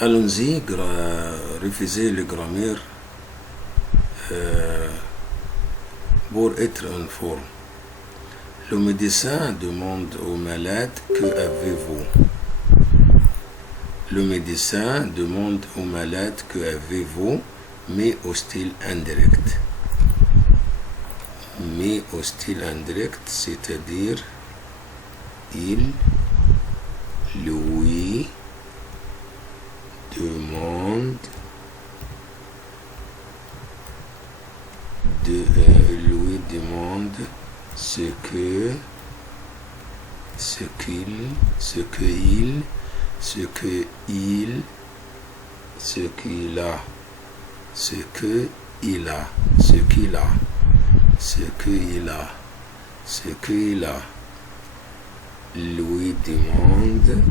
Allons-y, refuser le grammaire pour être en forme. Le médecin demande au malade que avez-vous. Le médecin demande au malade que avez-vous, mais au style indirect. Mais au style indirect, c'est-à-dire il lui demande ce qu'il a, lui demande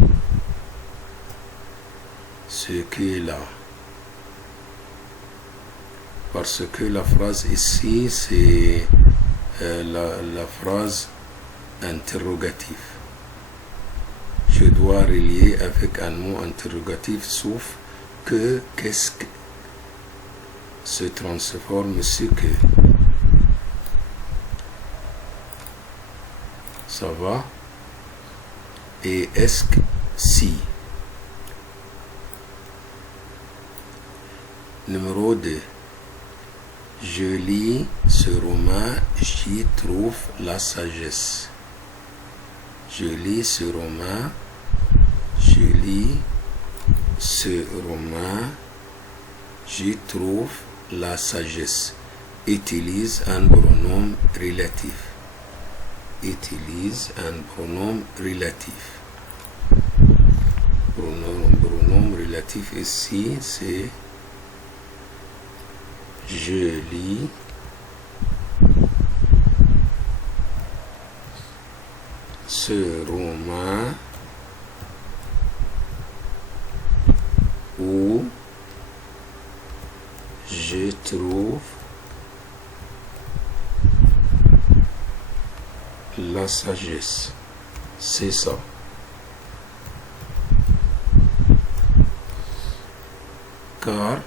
ce qu'il a. Parce que la phrase ici, c'est la phrase interrogative. Je dois relier avec un mot interrogatif, sauf que qu'est-ce que se transforme ce que. Ça va? Et est-ce que si. Numéro 2. Je lis ce roman, j'y trouve la sagesse. Je lis ce roman, j'y trouve la sagesse. Utilise un pronom relatif. Utilise un pronom relatif. Pronom relatif ici, c'est je lis ce roman où je trouve la sagesse. C'est ça. Car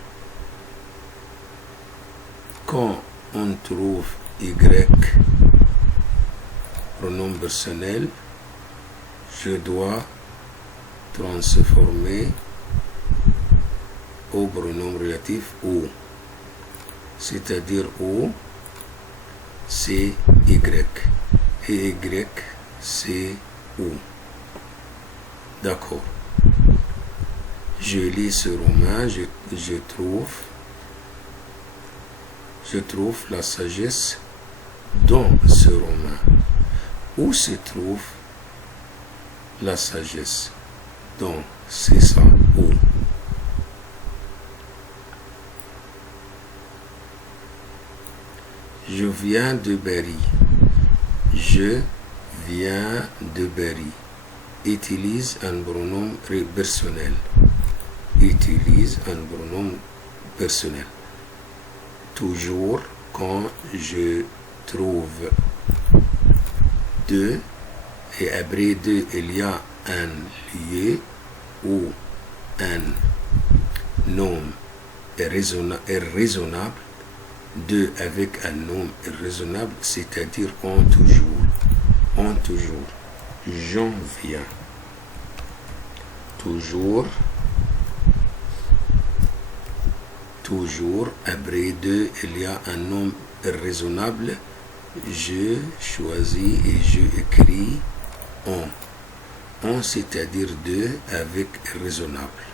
quand on trouve Y, pronom personnel, je dois transformer au pronom relatif ou. C'est-à-dire ou, c'est Y. Et Y, c'est ou. D'accord. Je lis ce roman, je trouve la sagesse dans ce roman. Où se trouve la sagesse? Donc, c'est ça, où. Je viens de Berry. Je viens de Berry. Utilise un pronom personnel. Utilise un pronom personnel. Toujours quand je trouve deux, et après deux, il y a un lieu ou un nom raisonnable, deux avec un nom raisonnable, c'est-à-dire en toujours. J'en viens. Toujours, après deux, il y a un nom raisonnable. Je choisis et je écris on. On, c'est-à-dire deux avec raisonnable.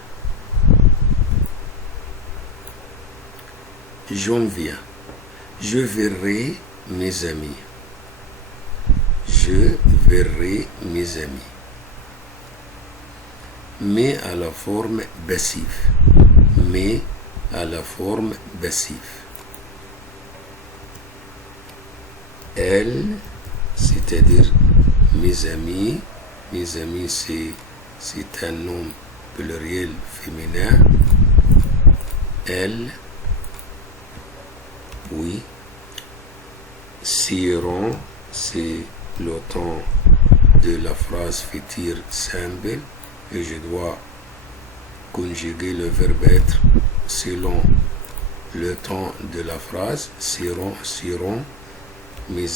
J'en viens. Je verrai mes amis. Je verrai mes amis. Mais à la forme passive. Mais à la forme passive. Elle, c'est-à-dire mes amis c'est un nom pluriel féminin. Elle, oui. Seront, c'est le temps de la phrase future simple et je dois conjuguer le verbe être selon le temps de la phrase. Seront, mais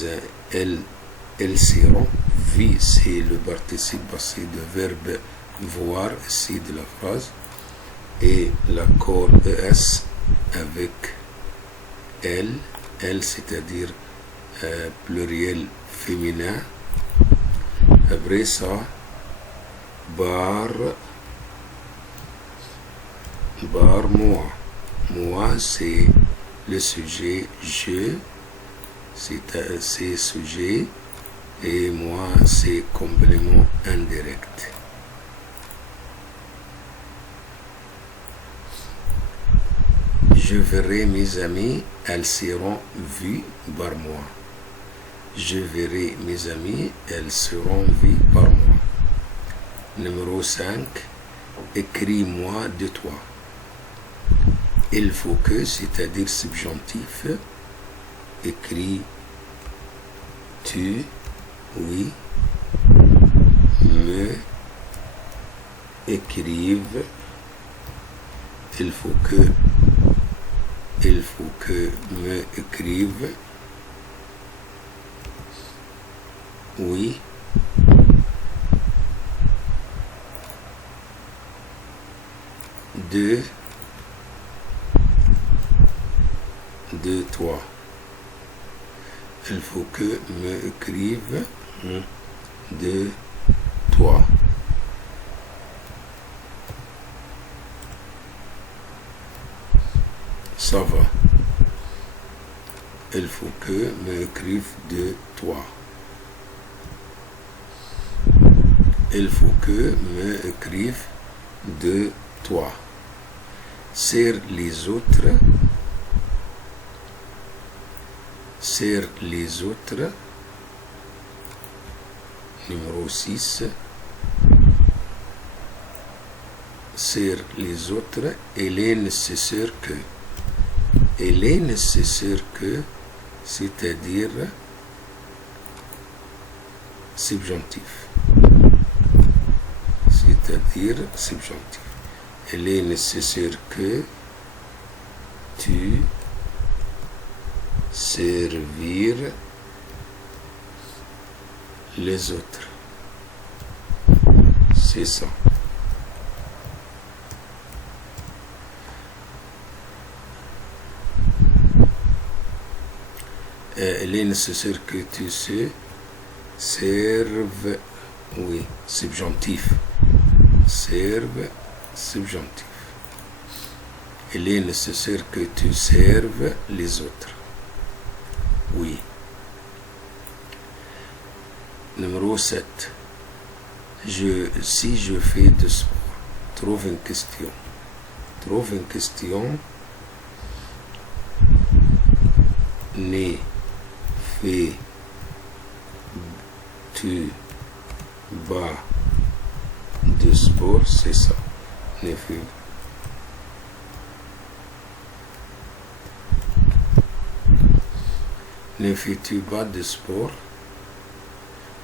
elles seront. Vu, c'est le participe passé de verbe voir ici de la phrase. Et l'accord ES avec elle, c'est-à-dire pluriel féminin. Après ça, bar moi. Moi, c'est le sujet, je, c'est sujet, et moi, c'est complément indirect. Je verrai mes amis, elles seront vues par moi. Je verrai mes amis, elles seront vues par moi. Numéro 5. Écris-moi de toi. Il faut que, c'est-à-dire subjonctif. Écris, tu, oui, me écrive. Il faut que me écrive. Oui. De toi. Il faut que me écrive de toi. Ça va. Il faut que me écrive de toi. Il faut que me écrive de toi. Serre les autres. Serre les autres. Numéro 6. Serre les autres. Il est nécessaire que. Il est nécessaire que, c'est-à-dire subjonctif. C'est-à-dire subjonctif. Il est nécessaire que tu servir les autres. C'est ça. Il est nécessaire que tu serves, oui, subjonctif. Serve, subjonctif. Il est nécessaire que tu serves les autres. Oui. Numéro 7. Si je fais de sport, trouve une question. Trouve une question. Ne fais-tu pas de sport, c'est ça. Ne fais-tu pas de sport?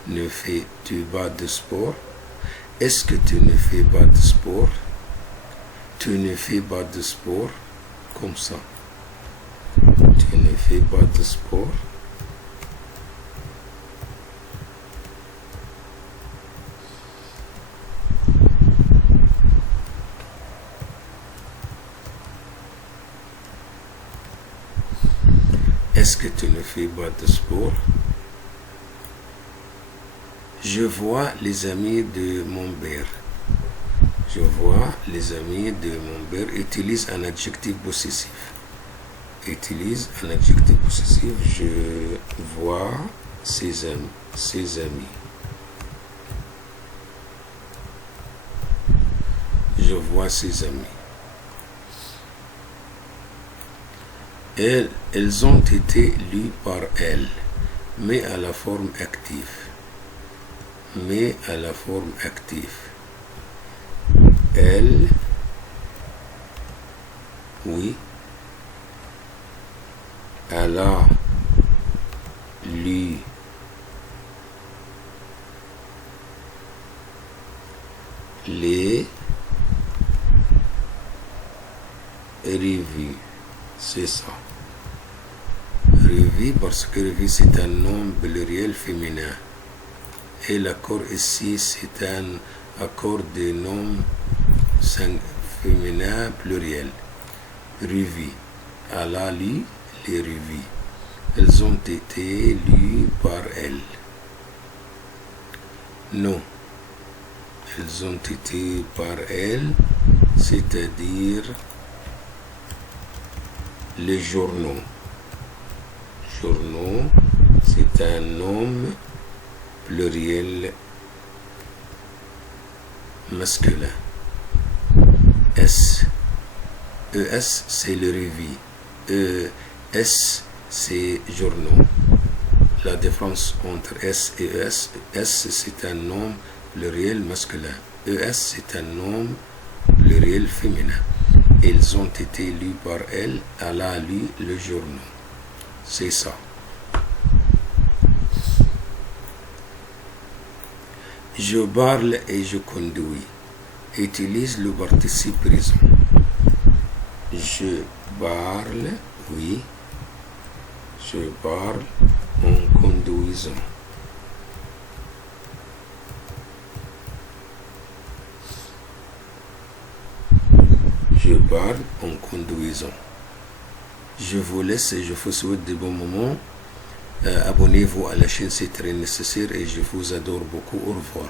Ne fais-tu pas de sport? Est-ce que tu ne fais pas de sport? Tu ne fais pas de sport? Comme ça. Tu ne fais pas de sport? Est-ce que tu ne fais pas de sport? Je vois les amis de mon père. Je vois les amis de mon père. Utilise un adjectif possessif. Utilise un adjectif possessif. Je vois ses amis. Je vois ses amis. Elles ont été lues par elle, mais à la forme active. Mais à la forme active. Elle, oui, elle a lu les revue, c'est ça. Revue parce que revue c'est un nom pluriel féminin. Et l'accord ici c'est un accord de nom féminin pluriel. Revue. Elle a lu les revues. Elles ont été lues par elle. Non. Elles ont été par elle, c'est-à-dire les journaux. Journaux, c'est un nom pluriel masculin. S. ES, c'est le revue. ES, c'est journaux. La différence entre S et ES, S, c'est un nom pluriel masculin. ES, c'est un nom pluriel féminin. Ils ont été lus par elle. Elle a lu le journal. C'est ça. Je parle et je conduis. Utilise le participe présent. Je parle, oui. Je parle en conduisant. Je parle en conduisant. Je vous laisse et je vous souhaite de bons moments. Abonnez-vous à la chaîne, c'est très nécessaire et je vous adore beaucoup. Au revoir.